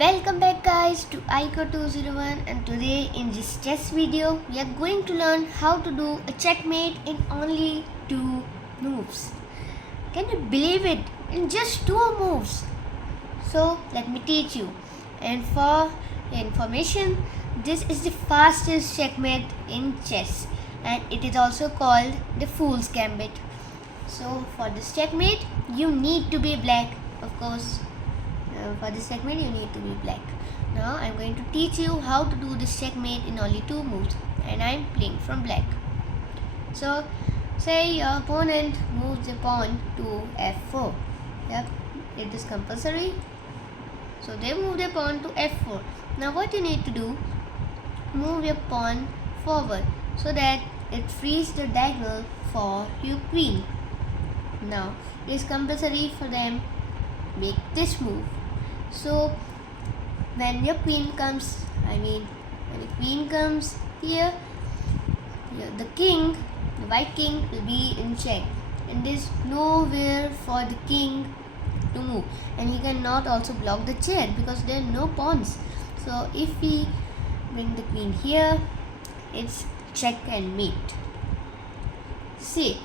Welcome back guys to Aiko201, and today in this test video we are going to learn how to do a checkmate in only 2 moves. Can you believe it? In just 2 moves. So let me teach you. And for information, this is the fastest checkmate in chess, and it is also called the Fool's Gambit. So for this checkmate you need to be black, of course. For this checkmate you need to be black. Now I'm going to teach you how to do this checkmate in only 2 moves, and I'm playing from black. So say your opponent moves the pawn to f4. Yep, it is compulsory. So they move their pawn to f4. Now what you need to do, move your pawn forward so that it frees the diagonal for your queen. Now it is compulsory for them make this move. So when your queen comes, when the queen comes here, the white king will be in check, and there's nowhere for the king to move, and he cannot also block the chair because there are no pawns. So if we bring the queen here, it's check and mate. See,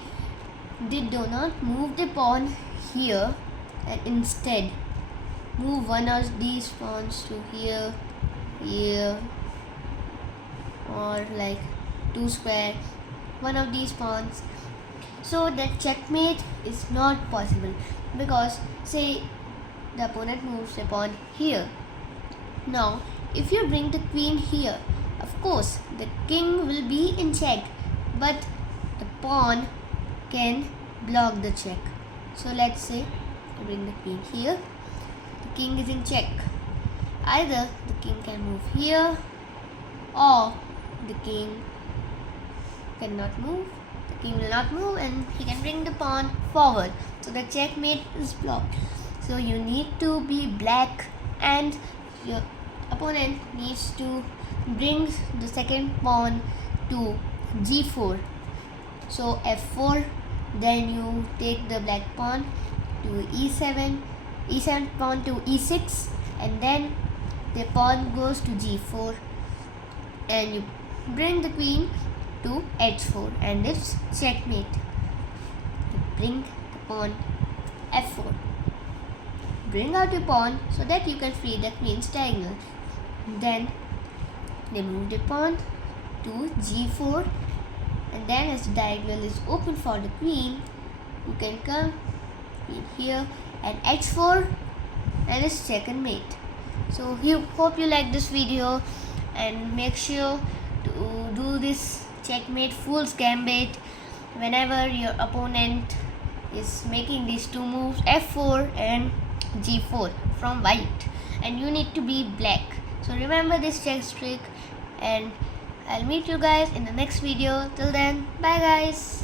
they do not move the pawn here, and instead move one of these pawns to here, or like 2 square, one of these pawns. So that checkmate is not possible because say the opponent moves the pawn here. Now if you bring the queen here, of course the king will be in check, but the pawn can block the check. So let's say I bring the queen here, the king is in check. Either the king can move here, or the king cannot move. The king will not move, and he can bring the pawn forward. So the checkmate is blocked. So you need to be black, and your opponent needs to bring the second pawn to g4. So f4, then you take the black pawn to e7 pawn to e6, and then the pawn goes to g4, and you bring the queen to h4, and it's checkmate. You bring the pawn f4, bring out your pawn so that you can free the queen's diagonal. Then they move the pawn to g4, and then as the diagonal is open for the queen, you can come in here and h4, and it's checkmate. So hope you like this video, and make sure to do this checkmate Fool's Gambit whenever your opponent is making these 2 moves, f4 and g4 from white, and you need to be black. So remember this chess trick, and I'll meet you guys in the next video. Till then, bye guys.